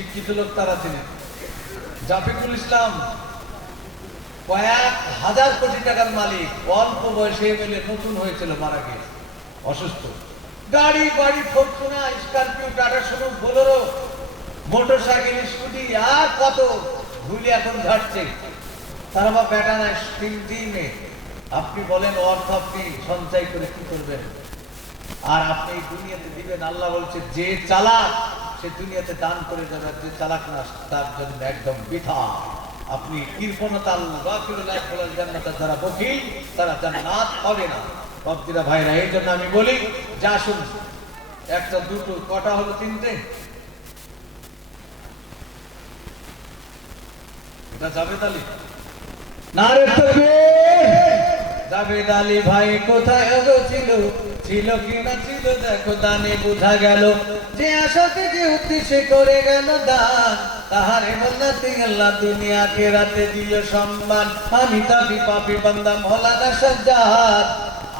শিক্ষিত লোক তারা ছিলেন। জাফিকুল ইসলাম কয়েক হাজার কোটি টাকার মালিক, অল্প বয়সে এমএলএ, নতুন হয়েছিল, মারা গিয়েছে অসুস্থ। গাড়ি বাড়ি, Fortuner, Scorpio, Tata Sumo, Bolero, motorcycle, scooty, আর কত ভুলি এখন ঝাড়ছে। তারা বা বেটা নাই, তিনটি মেয়ে। আপনি বলেন অর্থ আপনি সঞ্চয় করে কি করবেন? আর আপনি এই দুনিয়াতে দিবেন। আল্লাহ বলছে যে চালাক সে দুনিয়াতে দান করে যাবে, যে চালাক না তার জন্য একদম বৃথা। আপনি কৃপণতা, যারা বকিল তারা জান্নাত পাবে না। ভক্তরা ভাইরা, এই জন্য আমি বলি যা শুন, একটা দুটো কটা হলো, তিনটে, এটা জাভেদ আলী। নারে তাকবীর! জাভেদ আলী ভাই কোথায় ছিল? ছিল কি না ছিল দেখো, দানে বোঝা গেল। যে আশাতে যে উদ্দেশ্যে করে গেল দান, তাহারে বলতে আল্লাহ দুনিয়া আখিরাতে দিও সম্মান। আমি তাবি পাপী বান্দা মওলানা সাজ্জাদ,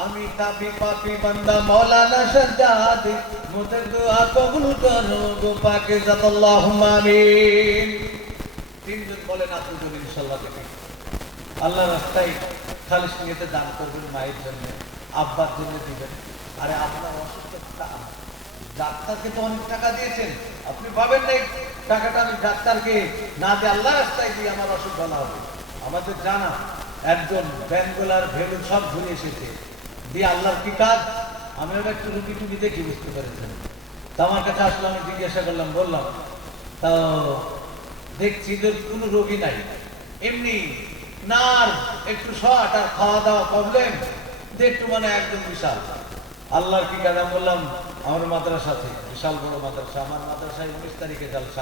আমি তাবি পাপী বান্দা মওলানা সাজ্জাদ। মোদের দোয়া কবুল করো গো পাকে জাত, আল্লাহুম্মা আমিন। তিনজন বলেন, দুজন ইনশাআল্লাহ দেখি। আল্লাহ রাস্তায় খালিস নিয়েতে দান করবেন, মায়ের জন্য, আব্বার জন্য দিবেন। আরে আপনার অসুস্থ, ডাক্তারকে তো অনেক টাকা দিয়েছেন, আপনি পাবেন না টাকাটা আমি ডাক্তারকে না দিয়ে আল্লাহ রাস্তায় দিয়ে আমার অসুখ ভালো হবে। আমাদের জানা একজন ব্যাঙ্গোলার ভেলু সব ঘুরে এসেছে, দিয়ে আল্লাহর কি কাজ? আমি ওটা একটু রুগী টুগি দেখি, বুঝতে পেরেছেন। তো আমার কাছে আসলে আমি জিজ্ঞাসা করলাম, বললাম তো দেখছি যে কোনো রোগী নাই, এমনি নার্ভ একটু শর্ট আর খাওয়া দাওয়া প্রবলেম, একটু মানে একদম বিশাল। আল্লাহর কি কাজ? বললাম আমার মাদ্রাসাতে, বিশাল বড় মাদ্রাসা, আমার মাদ্রাসায় 19 তারিখে জালসা।